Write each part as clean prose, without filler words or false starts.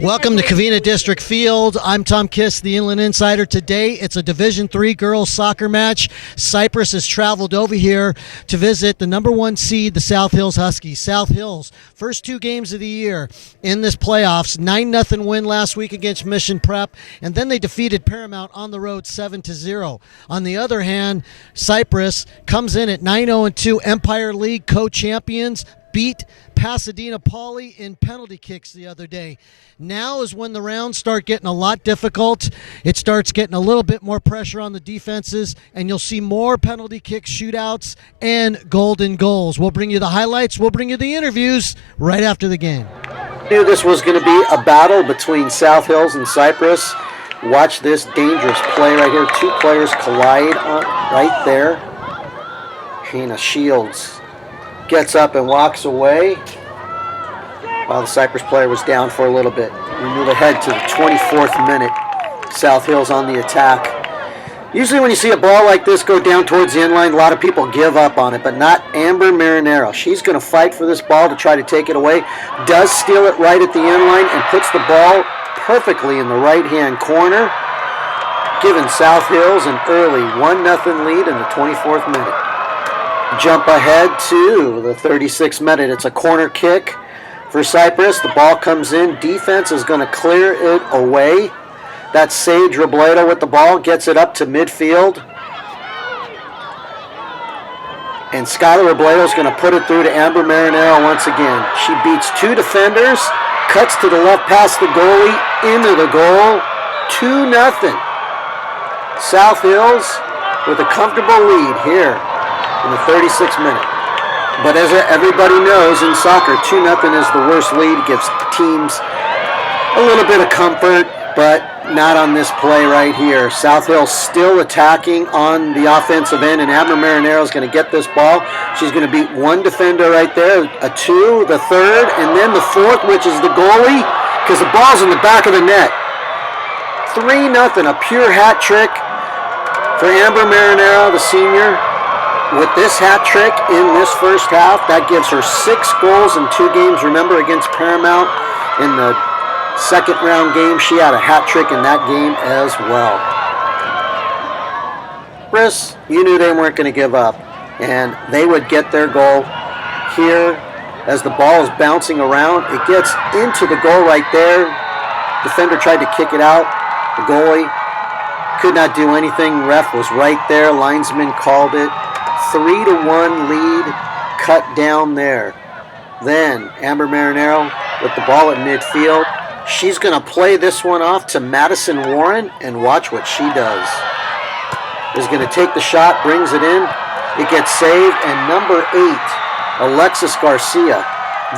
Welcome to Covina District Field. I'm Tom Kiss, the Inland Insider. Today, it's a Division III girls soccer match. Cypress has traveled over here to visit the number one seed, the South Hills Huskies. South Hills, first two games of the year in this playoffs, 9-0 win last week against Mission Prep, and then they defeated Paramount on the road 7-0. On the other hand, Cypress comes in at 9-0-2, Empire League co-champions, beat Pasadena Poly in penalty kicks the other day. Now is when the rounds start getting a lot difficult. It starts getting a little bit more pressure on the defenses, and you'll see more penalty kicks, shootouts, and golden goals. We'll bring you the highlights. We'll bring you the interviews right after the game. I knew this was going to be a battle between South Hills and Cypress. Watch this dangerous play right here. Two players collide right there. Hannah Shields gets up and walks away while the Cypress player was down for a little bit. We move ahead to the 24th minute. South Hills on the attack. Usually when you see a ball like this go down towards the end line, a lot of people give up on it, but not Amber Marinero. She's going to fight for this ball to try to take it away. Does steal it right at the end line and puts the ball perfectly in the right-hand corner, giving South Hills an early 1-0 lead in the 24th minute. Jump ahead to the 36th minute. It's a corner kick for Cypress. The ball comes in. Defense is going to clear it away. That's Sage Robledo with the ball. Gets it up to midfield. And Skylar Robledo is going to put it through to Amber Marinero once again. She beats two defenders. Cuts to the left past the goalie. Into the goal. 2-0. South Hills with a comfortable lead here in the 36th minute. But as everybody knows in soccer, 2-0 is the worst lead. It gives teams a little bit of comfort, but not on this play right here. South Hills still attacking on the offensive end, and Amber Marinero is going to get this ball. She's going to beat one defender right there, a two, the third, and then the fourth, which is the goalie, because the ball's in the back of the net. 3-0, a pure hat trick for Amber Marinero, the senior. With this hat trick in this first half, that gives her 6 goals in 2 games. Remember, against Paramount in the second round game, she had a hat trick in that game as well. Chris, you knew they weren't going to give up, and they would get their goal here as the ball is bouncing around. It gets into the goal right there. Defender tried to kick it out. The goalie could not do anything. Ref was right there. Linesman called it. 3-1 lead cut down there. Then Amber Marinero with the ball at midfield. She's going to play this one off to Madison Warren, and watch what she does. Is going to take the shot, brings it in. It gets saved, and number 8, Alexis Garcia,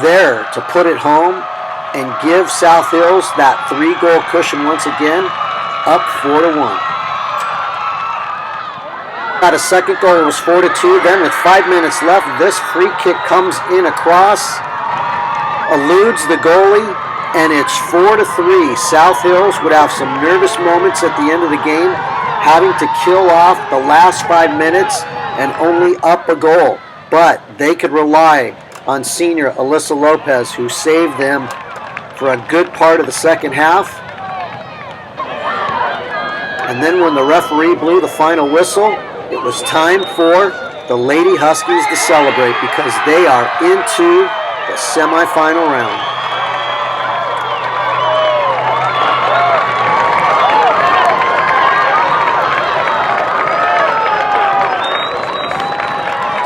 there to put it home and give South Hills that 3-goal cushion once again, up 4-1. Got a second goal, it was 4-2. Then with 5 minutes left, this free kick comes in across, eludes the goalie, and it's 4-3. South Hills would have some nervous moments at the end of the game, having to kill off the last 5 minutes and only up a goal. But they could rely on senior Alyssa Lopez, who saved them for a good part of the second half. And then when the referee blew the final whistle, it was time for the Lady Huskies to celebrate because they are into the semifinal round.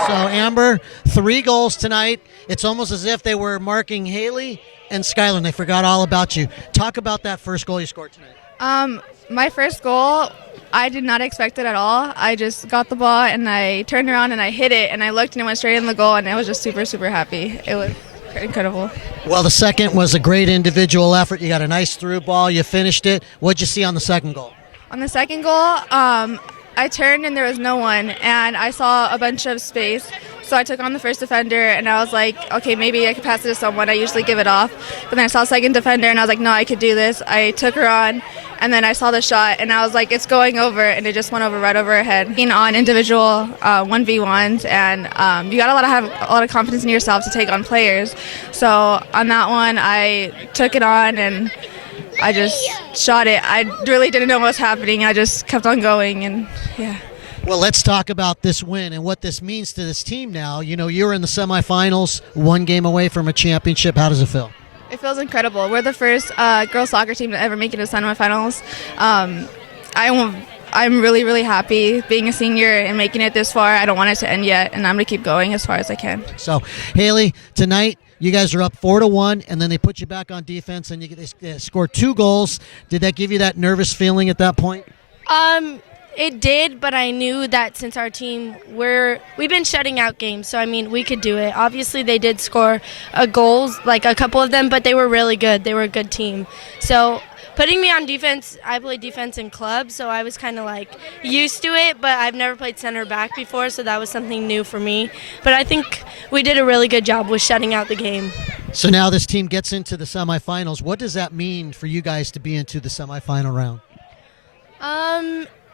So Amber, 3 goals tonight. It's almost as if they were marking Haley and Skylar, and they forgot all about you. Talk about that first goal you scored tonight. My first goal, I did not expect it at all. I just got the ball and I turned around and I hit it and I looked and it went straight in the goal, and I was just super, super happy. It was incredible. Well, the second was a great individual effort. You got a nice through ball. You finished it. What'd you see on the second goal? On the second goal, I turned and there was no one, and I saw a bunch of space. So I took on the first defender, and I was like, okay, maybe I could pass it to someone. I usually give it off. But then I saw a second defender, and I was like, no, I could do this. I took her on, and then I saw the shot, and I was like, it's going over, and it just went over right over her head. Being on individual 1v1s, and you got to have a lot of confidence in yourself to take on players. So on that one, I took it on, and I just shot it. I really didn't know what was happening. I just kept on going, and yeah. Well, let's talk about this win and what this means to this team now. You know, you're in the semifinals, one game away from a championship. How does it feel? It feels incredible. We're the first girls soccer team to ever make it to semifinals. I'm really, really happy being a senior and making it this far. I don't want it to end yet, and I'm going to keep going as far as I can. So, Haley, tonight you guys are up 4-1, and then they put you back on defense, and they scored 2 goals. Did that give you that nervous feeling at that point? It did, but I knew that since our team, we've been shutting out games, so I mean, we could do it. Obviously, they did score goals, like a couple of them, but they were really good. They were a good team. So putting me on defense, I played defense in clubs, so I was kind of like used to it, but I've never played center back before, so that was something new for me. But I think we did a really good job with shutting out the game. So now this team gets into the semifinals. What does that mean for you guys to be into the semifinal round?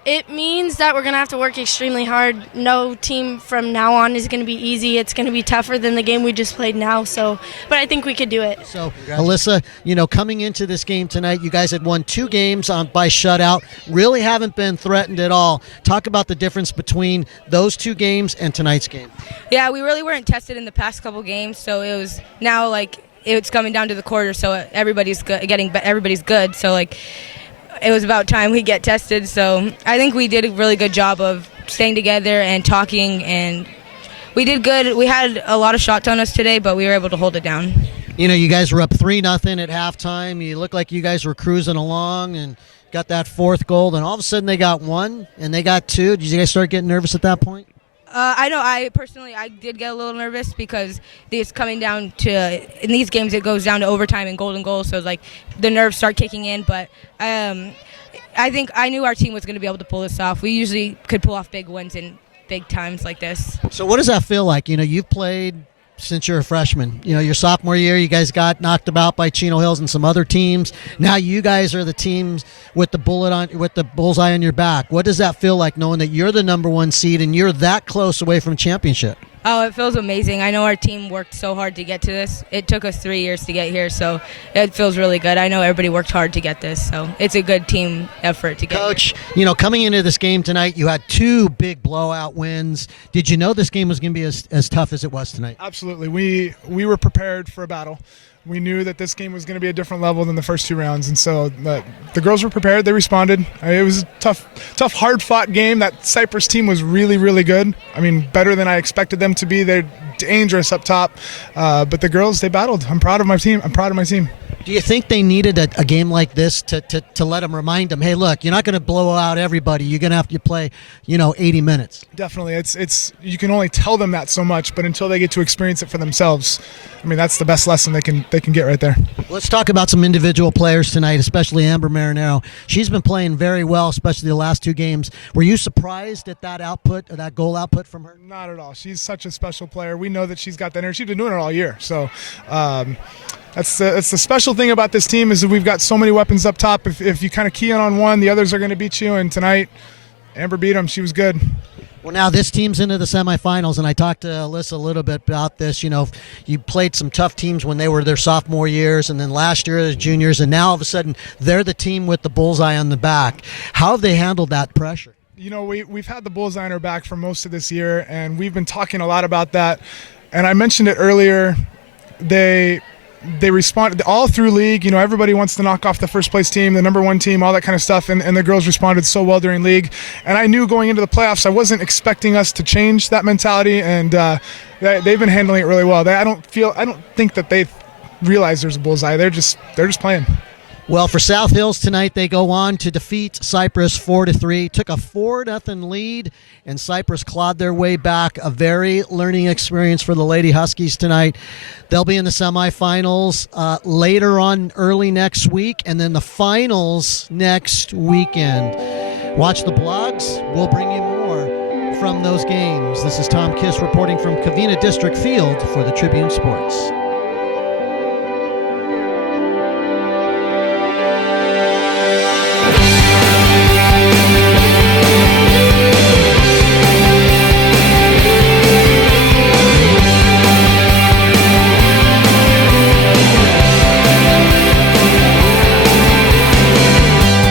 It means that we're going to have to work extremely hard. No team from now on is going to be easy. It's going to be tougher than the game we just played now. But I think we could do it. So, Alyssa, coming into this game tonight, you guys had won 2 games by shutout. Really haven't been threatened at all. Talk about the difference between those 2 games and tonight's game. Yeah, we really weren't tested in the past couple games, so it was now it's coming down to the quarter, so everybody's good. So it was about time we get tested. So I think we did a really good job of staying together and talking, and we did good. We had a lot of shots on us today, but we were able to hold it down. You guys were up 3-0 at halftime. You looked like you guys were cruising along and got that 4th goal. Then all of a sudden they got 1 and they got 2. Did you guys start getting nervous at that point? I know. I did get a little nervous because it's coming down to, in these games, it goes down to overtime and golden goals. So it's like the nerves start kicking in. But I think I knew our team was going to be able to pull this off. We usually could pull off big wins in big times like this. So what does that feel like? You've played since you're a freshman. Your sophomore year, you guys got knocked about by Chino Hills and some other teams. Now you guys are the teams with the bullseye on your back. What does that feel like, knowing that you're the number 1 seed and you're that close away from championship? Oh, it feels amazing. I know our team worked so hard to get to this. It took us 3 years to get here, so it feels really good. I know everybody worked hard to get this, so it's a good team effort to get Coach, here. Coming into this game tonight, you had 2 big blowout wins. Did you know this game was going to be as tough as it was tonight? Absolutely. We were prepared for a battle. We knew that this game was going to be a different level than the first 2 rounds, and so the girls were prepared. They responded. It was a tough, hard-fought game. That Cypress team was really, really good. I mean, better than I expected them to be. They're dangerous up top, but the girls, they battled. I'm proud of my team. Do you think they needed a game like this to let them remind them, hey, look, you're not going to blow out everybody. You're going to have to play, 80 minutes. Definitely. It's you can only tell them that so much, but until they get to experience it for themselves, I mean, that's the best lesson they can get right there. Let's talk about some individual players tonight, especially Amber Marinero. She's been playing very well, especially the last 2 games. Were you surprised at that output, that goal output from her? Not at all. She's such a special player. We know that she's got that energy. She's been doing it all year. So that's the special thing about this team, is that we've got so many weapons up top. If you kind of key in on one, the others are going to beat you. And tonight, Amber beat them. She was good. Well, now this team's into the semifinals, and I talked to Alyssa a little bit about this. You played some tough teams when they were their sophomore years, and then last year as juniors, and now all of a sudden they're the team with the bullseye on the back. How have they handled that pressure? We've had the bullseye on our back for most of this year, and we've been talking a lot about that. And I mentioned it earlier. They responded all through league. Everybody wants to knock off the first place team, the number 1 team, all that kind of stuff. And the girls responded so well during league. And I knew going into the playoffs, I wasn't expecting us to change that mentality. And they've been handling it really well. I don't think that they realize there's a bullseye. They're just playing. Well, for South Hills tonight, they go on to defeat Cypress 4-3. Took a 4-0 lead, and Cypress clawed their way back. A very learning experience for the Lady Huskies tonight. They'll be in the semifinals later on early next week, and then the finals next weekend. Watch the blogs. We'll bring you more from those games. This is Tom Kiss reporting from Covina District Field for the Tribune Sports.